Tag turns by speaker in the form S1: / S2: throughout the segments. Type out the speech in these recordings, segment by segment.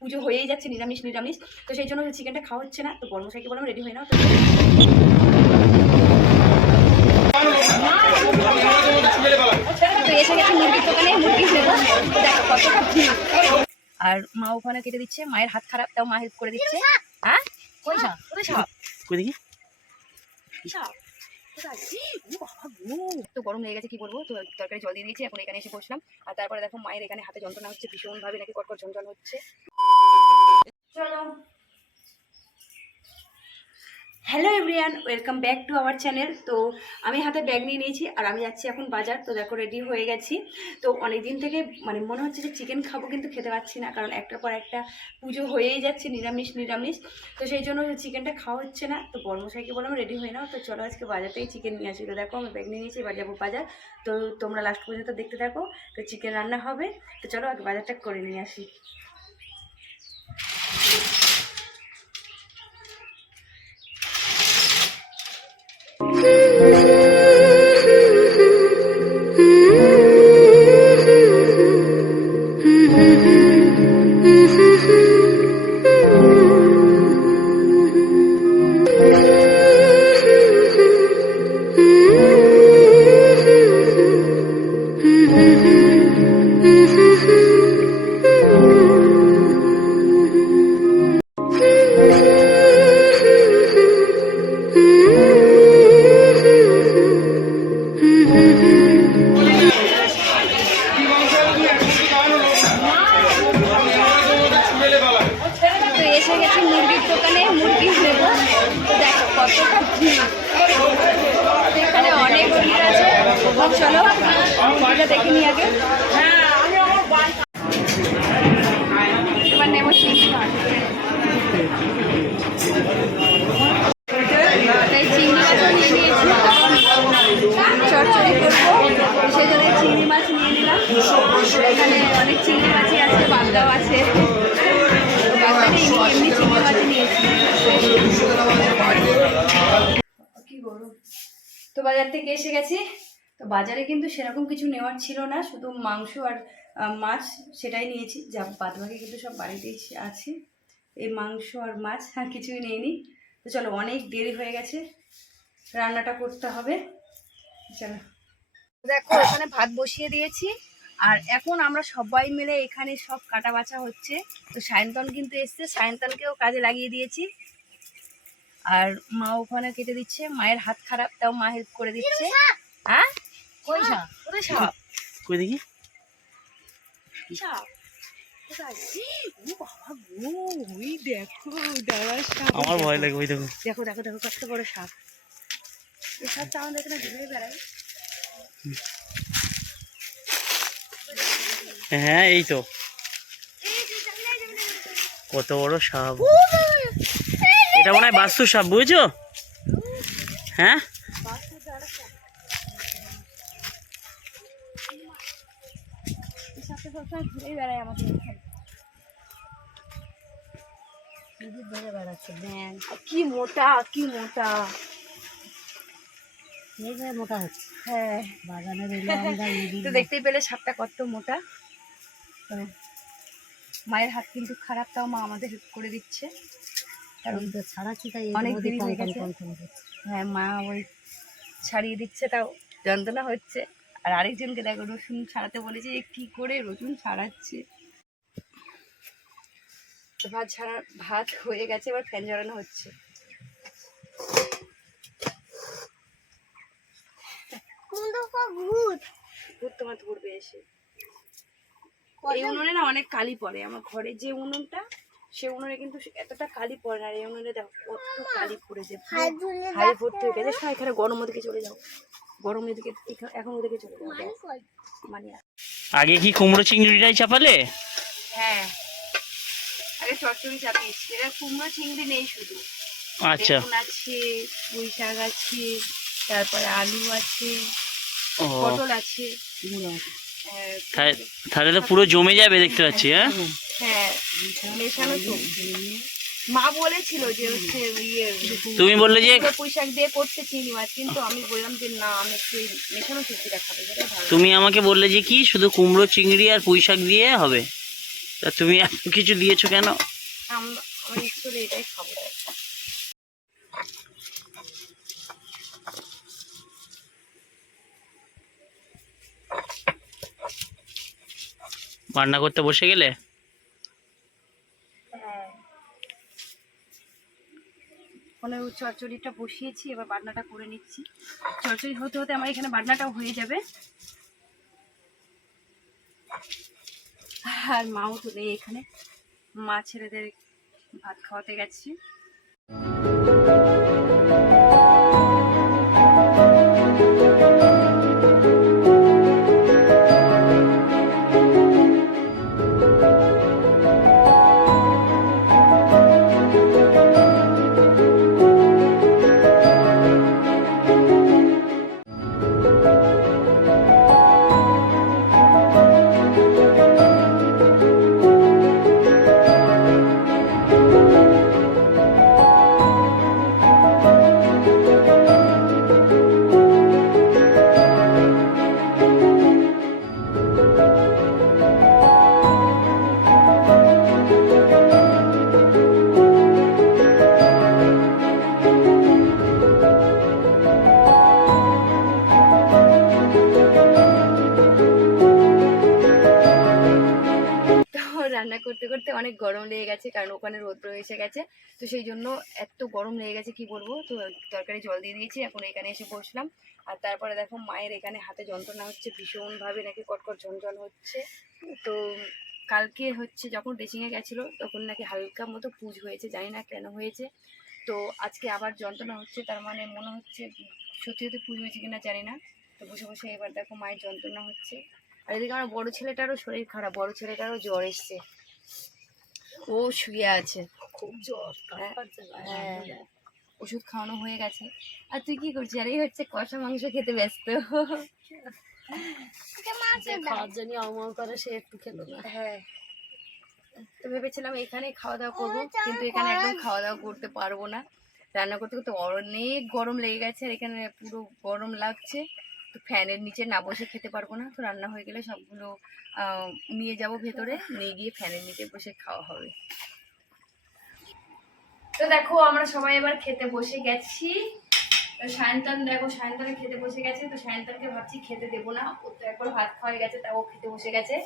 S1: পুজো হয়েই যাচ্ছে নিরামিষ নিরামিষ। তো সেই জন্য চিকেনটা খাওয়া হচ্ছে না। তো বর্মশাইকে বললাম রেডি হয়ে নাও। তো তো এসে গেছে মুরগির দোকানে মুরগি দেখো কতটা ভিড় আর মা ওখানে কেটে দিচ্ছে মায়ের হাত খারাপ তাও মা হেল্প করে দিচ্ছে। হ্যাঁ? কোন সাপ?
S2: কই দেখি?
S1: সাপ। তো গরম লেগে গেছে কি বলব তো তরকারি জল দিয়ে দিয়েছি এখন এখানে এসে বসলাম। আর তারপরে দেখো মায়ের এখানে হাতে যন্ত্রণা হচ্ছে ভীষণ ভাবে নাকি কটকট ঝনঝন হচ্ছে। চলো hello everyone welcome back to our channel তো আমি হাতে ব্যাগ নিয়ে নিয়েছি আর আমি যাচ্ছি এখন বাজার। তো দেখো রেডি হয়ে গেছি। তো অনেক দিন থেকে মানে মনে হচ্ছে যে চিকেন খাব কিন্তু খেতে পাচ্ছি না, কারণ একটার পর একটা পুজো হয়েই যাচ্ছে, নিরামিষ নিরামিষ। তো সেই জন্য চিকেনটা খাওয়া হচ্ছে না। তো বর্মশাইকে বললাম রেডি হয়ে নাও। তো চলো আজকে বাজার থেকে চিকেন নিয়ে আসি। তো দেখো আমি ব্যাগ নিয়ে নিয়েছি, এবার যাব বাজার। তো তোমরা লাস্ট পর্যন্ত দেখতে থাকো। তো চিকেন রান্না হবে। তো চলো আগে বাজারটা করে নিয়ে আসি। চলো। মুরগিটা দেখে নিই আগে। এবার নেব তাই চিংড়ি মাছও নিয়ে নিয়েছি। কারণ জন্য চিংড়ি মাছ নিয়ে এখানে অনেক চিংড়ি মাছই আছে বাগদাও আছে। এমনি চিংড়ি মাছ নিয়েছি। তো বাজার থেকে এসে গেছি। তো বাজারে কিন্তু সেরকম কিছু নেওয়ার ছিল না শুধু মাংস আর মাছ সেটাই নিয়েছি। যা বাদ বাকি কিন্তু সব বাড়িতেই আছে। এই মাংস আর মাছ আর কিছুই নেইনি। তো চলো অনেক দেরি হয়ে গেছে। রান্নাটা করতে হবে। চলো। দেখো এখানে ভাত বসিয়ে দিয়েছি। আর এখন আমরা সবাই মিলে এখানে সব কাটা বাছা হচ্ছে। তো সায়ন্তন কিন্তু এসছে। সায়ন্তনকেও কাজে লাগিয়ে দিয়েছি। আর মা ওখানে কেটে দিচ্ছে। মায়ের হাত খারাপ তাও মা হেল্প করে দিচ্ছে। হ্যাঁ?
S2: কই দেখি? আমার ভয় লাগে ওই দেখো।
S1: দেখো দেখো দেখো কত বড় সাপ। এই সাপটা আমাদের এখানে ঘুরে বেড়ায়।
S2: হ্যাঁ এই তো। কত বড় সাপ। এটা মনে হয় বাস্তু সাপ বুঝছ? হ্যাঁ?
S1: সাপটা সবসময় ঘুরেই বেড়ায় আমাদের এখানে।
S3: ধরে বেড়াচ্ছে ব্যাং
S1: কি মোটা কি মোটা।
S3: এইভাবে মোটা হচ্ছে।
S1: হ্যাঁ।
S3: বাগানের এলে আমরা ইঁদুর
S1: তো দেখতেই পেলে সাপটা কত মোটা। মায়ের হাত কিন্তু খারাপ তাও মা আমাদের হেল্প করে দিচ্ছে। কারণ
S3: তো ছাড়াচ্ছি তাই
S1: অনেক দেরি হয়ে গেছে। হ্যাঁ মা ওই ছাড়িয়ে দিচ্ছে তাও যন্ত্রণা হচ্ছে। আর আরেকজনকে দেখো রসুন ছাড়াতে বলেছে যে কি করে রসুন ছাড়াচ্ছে। ভাত ছাড়া ভাত হয়ে গেছে এবার ফ্যান জ্বালানো হচ্ছে। ভূত তোমার ধরবে এসে। এই উনুনে না অনেক কালি পড়ে। আমার ঘরে যে উনুনটা সে উনুনে কিন্তু এতটা কালি পড়ে না। আর এই উনুনে দেখো কত কালি পড়েছে হাই ভর্তি হয়ে গেছে। এখানে গরম দিকে চলে যাও। গরমের দিকে এখন ওদিকে চলে ব্যাস। মানে
S2: আগে কি কুমড়ো চিংড়িটাই চাপালে?
S1: হ্যাঁ। আগে চচ্চড়ি চাপিয়েছি এরা কুমড়ো চিংড়ি নেই শুধু।
S2: আচ্ছা।
S1: আছে পুঁই শাক আছে তারপরে আলু আছে পটল আছে।
S3: এগুলো আছে।
S2: তাহলে তো পুরো জমে যাবে দেখতে পাচ্ছি হ্যাঁ?
S1: হ্যাঁ মেশানো তো মা বলেছিল যে হচ্ছে ইয়ে
S2: তুমি বললে যে
S1: কুমড়ো পুঁই দিয়ে করতে চিংড়ি মাছ কিন্তু আমি বললাম যে না আমি একটু মেশানো সবজিটা খাব
S2: তুমি আমাকে বললে যে কি শুধু কুমড়ো চিংড়ি আর পুঁই শাক দিয়ে হবে? তা তুমি এত কিছু দিয়েছ কেন?
S1: আমি একচুয়ালি এটাই খাব।
S2: রান্না করতে বসে গেলে?
S1: ওখানে চচ্চড়িটা বসিয়েছি, এবার বাটনাটা করে নিচ্ছি। চচ্চড়ি হতে হতে আমার এখানে বাটনাটাও হয়ে যাবে। আর মাও তো নেই এখানে। মা ছেলেদের ভাত খাওয়াতে গেছি। গেছে কারণ ওখানে রোদ্র এসে গেছে। তো সেই জন্য এত গরম লেগে গেছে, কি বলব? তো তরকারি জল দিয়ে দিয়েছি, এখন এখানে এসে বসলাম। আর তারপরে দেখো, মায়ের এখানে হাতে যন্ত্রণা হচ্ছে, ভীষণভাবে নাকি কটকট ঝনঝন হচ্ছে। তো কালকে হচ্ছে যখন ড্রেসিংয়ে গেছিল, তখন নাকি হালকা মতো পুজ হয়েছে, জানি না কেন হয়েছে। তো আজকে আবার যন্ত্রণা হচ্ছে, তার মানে মনে হচ্ছে সত্যি সত্যি পুজ হয়েছে কিনা জানি না। তো বসে বসে এবার দেখো মায়ের যন্ত্রণা হচ্ছে। আর এদিকে আমার বড়ো ছেলেটারও শরীর খারাপ, বড়ো ছেলেটারও জ্বর এসছে। ও শুয়ে আছে।
S3: খুব জ্বর
S1: হ্যাঁ, হ্যাঁ। ওষুধ খাওয়ানো হয়ে গেছে। আর তুই কি করছিস? আর এই হচ্ছে কষা মাংস খেতে ব্যস্ত।
S3: খাওয়ার জন্য অমল করে সে একটু খেলো না।
S1: হ্যাঁ। তো ভেবেছিলাম এখানে খাওয়া দাওয়া করব কিন্তু এখানে একদম খাওয়া। দাওয়া করতে পারব না। রান্না করতে করতে অনেক গরম লেগে গেছে আর এখানে পুরো গরম লাগছে। তো ফ্যানের নিচে না বসে খেতে পারব না। তো রান্না হয়ে গেলে সবগুলো নিয়ে যাব ভেতরে। নিয়ে গিয়ে ফ্যানের নিচে বসে খাওয়া হবে। তো দেখো আমরা সবাই এবার খেতে বসে গেছি। তো সায়ন্তন দেখো সায়ন্তনে খেতে বসে গেছে। তো সায়ন্তনকে ভাবছি খেতে দেবো না। ও তো একবার ভাত খাওয়া হয়ে গেছে তাও খেতে বসে গেছে।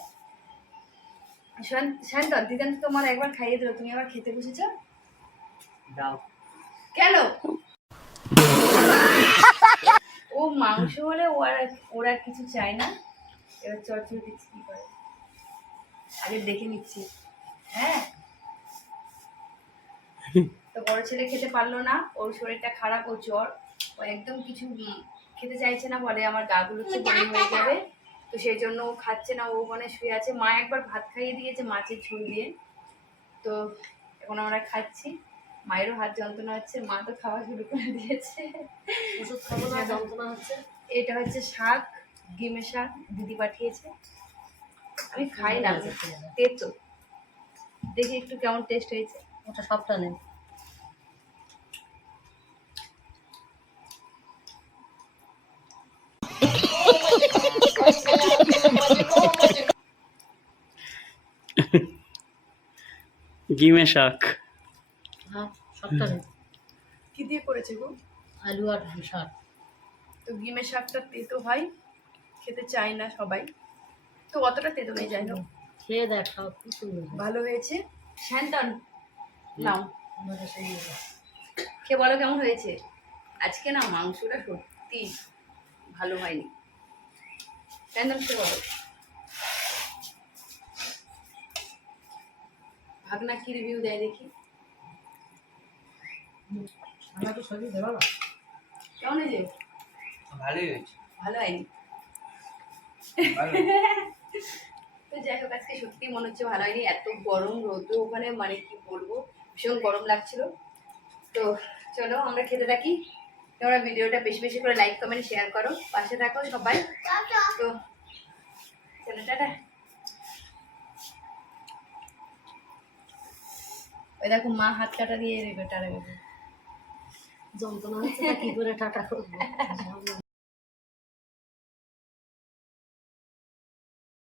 S1: শান্তন দিদান তোমার একবার খাইয়ে দিল। তুমি আবার খেতে বসেছ?
S2: দাও।
S1: কেন? ও মাংস হলে ও আর ওর আর কিছু চায় না। এবার চরচর দিচ্ছি কি করে? আগে দেখে নিচ্ছি। হ্যাঁ? তো বড় ছেলে খেতে পারল না ওর শরীরটা খারাপ ও জ্বর। ও একদম কিছু খেতে চাইছে না বলে আমার গাগুলো হচ্ছে বমি হয়ে যাবে। তো সেই জন্য ও খাচ্ছে না ও ওখানে শুয়ে আছে। মা একবার ভাত খাইয়ে দিয়েছে মাছের ঝোল দিয়ে। তো এখন আমরা খাচ্ছি। মায়েরও হাত যন্ত্রণা হচ্ছে মা তো খাওয়া শুরু করে দিয়েছে।
S3: ওষুধ খাব না যন্ত্রণা হচ্ছে?
S1: এটা হচ্ছে শাক ডিমের শাক দিদি পাঠিয়েছে। আমি খাই না তেতো। দেখি একটু কেমন টেস্ট হয়েছে।
S3: ওটা সবটা নেই।
S2: গিমে শাক।
S3: হ্যাঁ সবটা
S1: কি দিয়ে করেছে গো?
S3: আলু আর শাক।
S1: তো ডিমের শাকটা তেতো হয় খেতে চায় না সবাই। তো অতটা তেতো নেই যাই হোক।
S3: খেয়ে দেখ খাও খুব সুন্দর
S1: ভালো হয়েছে। শান্তন নাও। খেয়ে বলো কেমন হয়েছে? আজকে না মাংসটা সত্যি ভালো হয়নি। শান্তন খেয়ে বলো। ভাগনা কি রিভিউ দেয় দেখি
S3: আমরা তো শরীর দেওয়া না
S1: কেমন হয়েছে
S2: ভালোই হয়েছে।
S1: ভালো। হয়নি তো যাই হোক, আজকে সত্যি মনে হচ্ছে ভালো হয়নি। এত গরম রোদ্র ওখানে মানে কি বলব, ভীষণ গরম লাগছিল। তো চলো, আমরা খেতে থাকি। তোমরা ভিডিওটা বেশি বেশি করে লাইক কমেন্ট শেয়ার করো। পাশে থাকো সবাই। তো চলো, টাটা। ওই দেখো, মা হাত কাটা দিয়ে দেবে টাটা
S3: যন্ত্রণা হচ্ছে না কি করে টাটা করব?